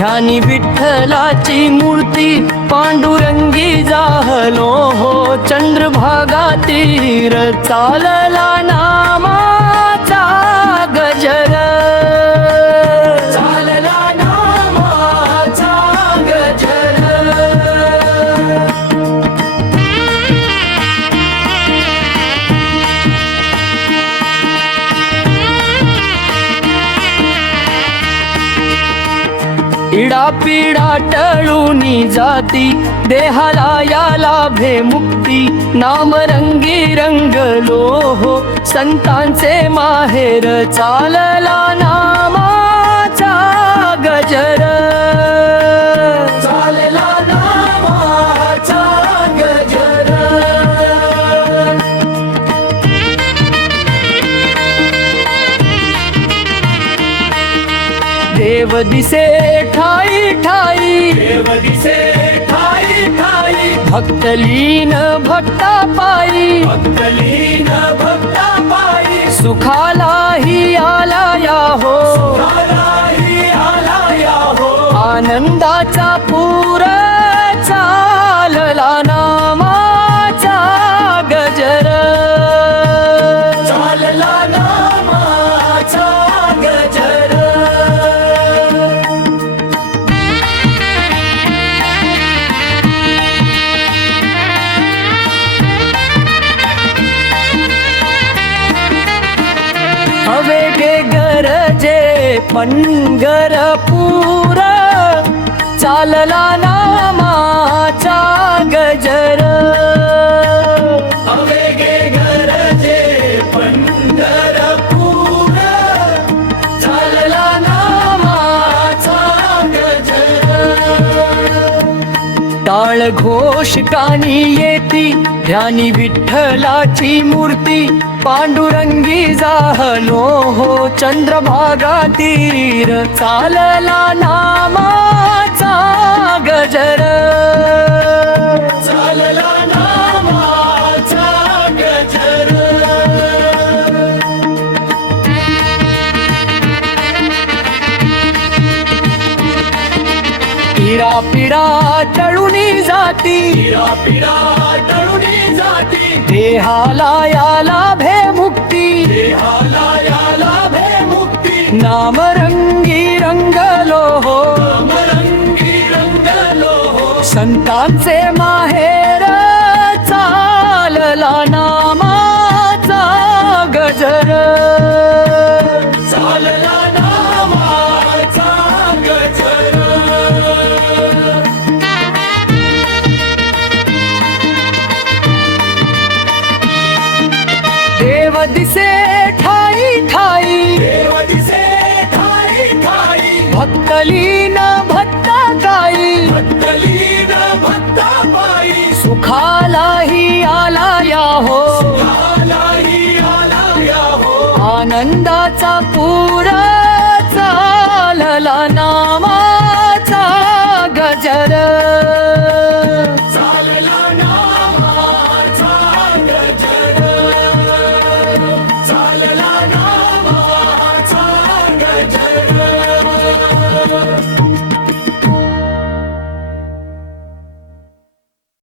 ध्यानी विठ्ठलाची मूर्ती पांडुरंगी जाहलो हो चंद्रभागा तीर चालला नामाचा गजर चालला नामाचा गजर इडा पिडा टळूनी जाती देहाला या लाभे मुक्ती नाम रंगी रंगलो हो संतांचे माहेर चालला नामाचा गजर चालला नामाचा गजर देव दिसे ठाई ठाई देव दिसे ठाई ठाई भक्तलीन भक्ता पायी भक्तलीन भक्ता पायी सुखालाही आला या हो सुखालाही आला या हो आनंदाचा पूर चालला नामाचा गजर चालला नामाचा गजर वेगे गरजे पंढरपूर चालला नामाचा गजर वेगे गरजे पंढरपूर चालला नामाचा गजर टाळ घोष कानी येती ध्यानी विठ्ठलाची मूर्ती पांडुरंगी जाहलो हो चंद्रभागा तीर चालला नामाचा गजर चालला नामाचा गजर इरा पिडा टळूनी जाती इरा पिडा टळूनी जाती देहाला या लाभे मुक्ती देहाला या लाभे मुक्ती नाम रंगी रंगलो हो नाम रंगी रंगलो हो संतांचे माहेर चालला नामाचा गजर चालला नामाचा गजर देव दिसे ठाई ठाई देव दिसे ठाई ठाई भक्तलीन भक्ता काई भक्तलीन भक्ता पायी सुखालाही आला या हो सुखालाही आला या हो आनंदाचा पूर चालला नामाचा गजर चालला नामाचा गजर चालला